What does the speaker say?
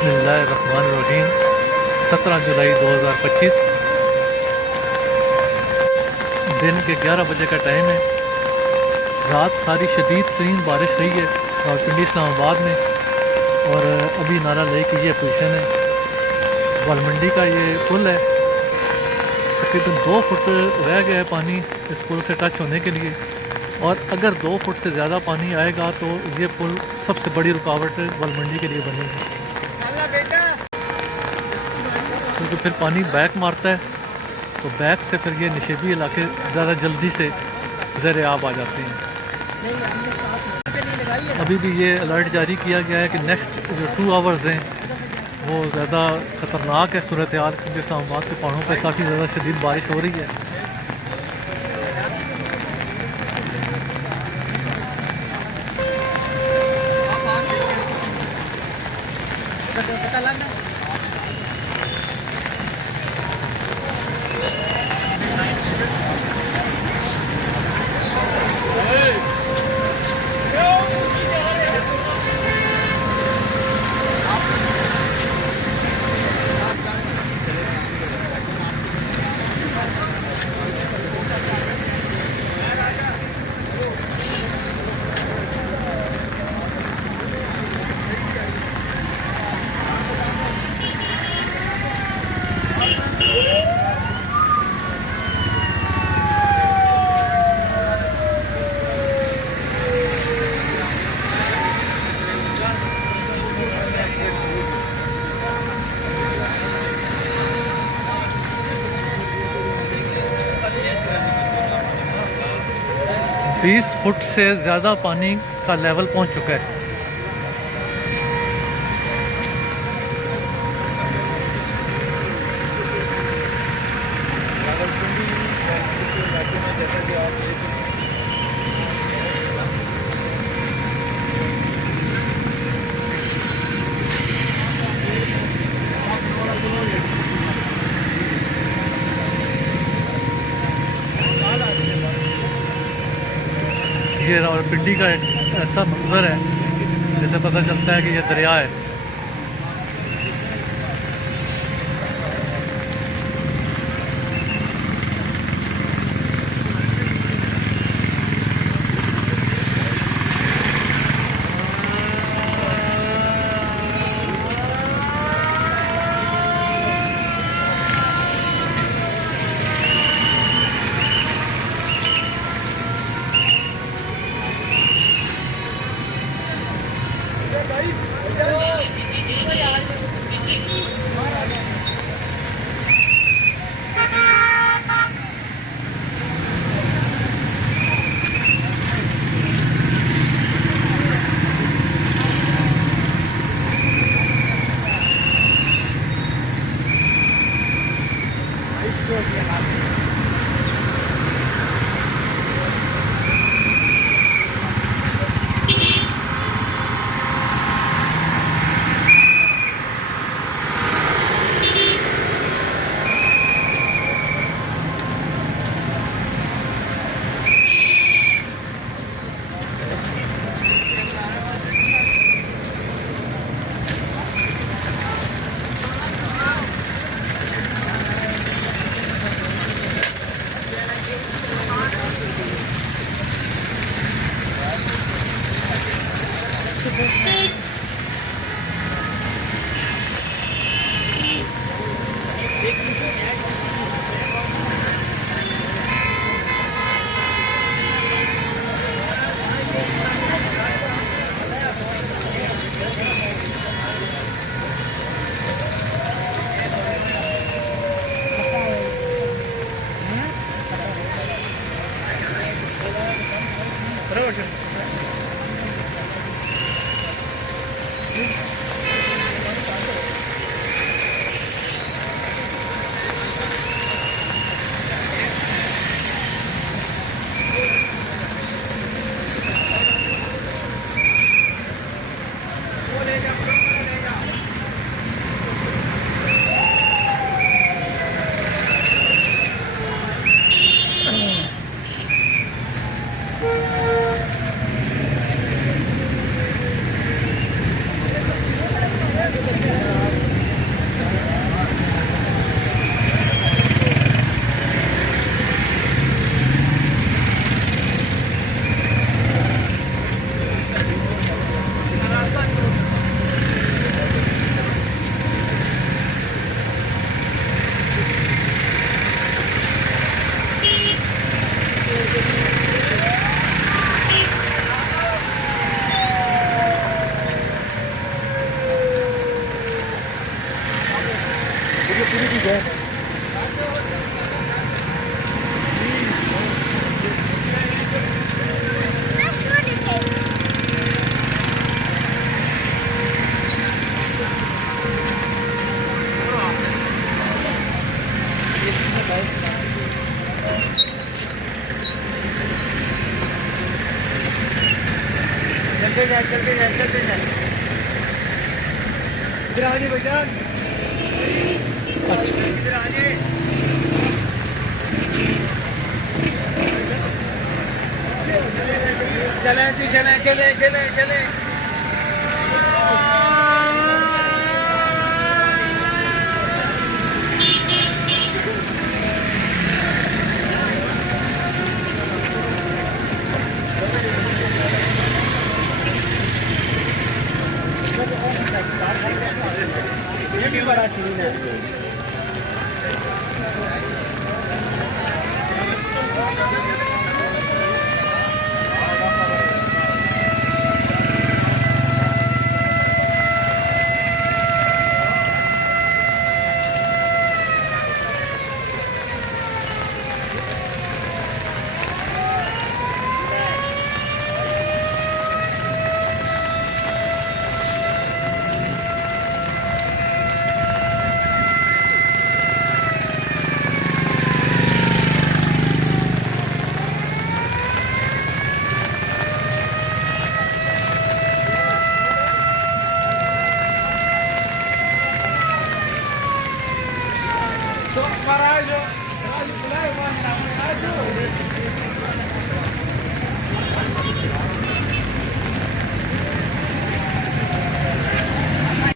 बिस्मिल्लाहिर्रहमानिर्रहीम 17 जुलाई 2025 दिन के 11 बजे का टाइम है। रात सारी शदीद तरीन बारिश रही है रावलपिंडी इस्लामाबाद में, और अभी नाला लेक की ये पोजीशन है। वालमंडी का ये पुल है, तकरीबन 2 फुट रह गया है पानी इस पुल से टच होने के लिए, और अगर 2 फुट से ज़्यादा पानी आएगा तो ये पुल सबसे बड़ी रुकावट वालमंडी के लिए बनेगी, क्योंकि फिर पानी बैक मारता है तो बैक से फिर ये निशेबी इलाके ज़्यादा जल्दी से ज़र आब आ जाते हैं। अभी भी ये अलर्ट जारी किया गया है कि नेक्स्ट जो 2 आवर्स हैं वो ज़्यादा ख़तरनाक है सूरत हाल, क्योंकि इस्लामाबाद के पहाड़ों पर काफ़ी ज़्यादा शदीद बारिश हो रही है। बीस फुट से ज़्यादा पानी का लेवल पहुंच चुका है। ये रावलपिंडी का एक ऐसा मंजर है जिससे पता चलता है कि ये दरिया है। चलते जाए चलते जाए चलते जाए इधर आने भैया अच्छा इधर आने चले चले चले चले चले ये भी बड़ा सीन है तो महाराज बुलाए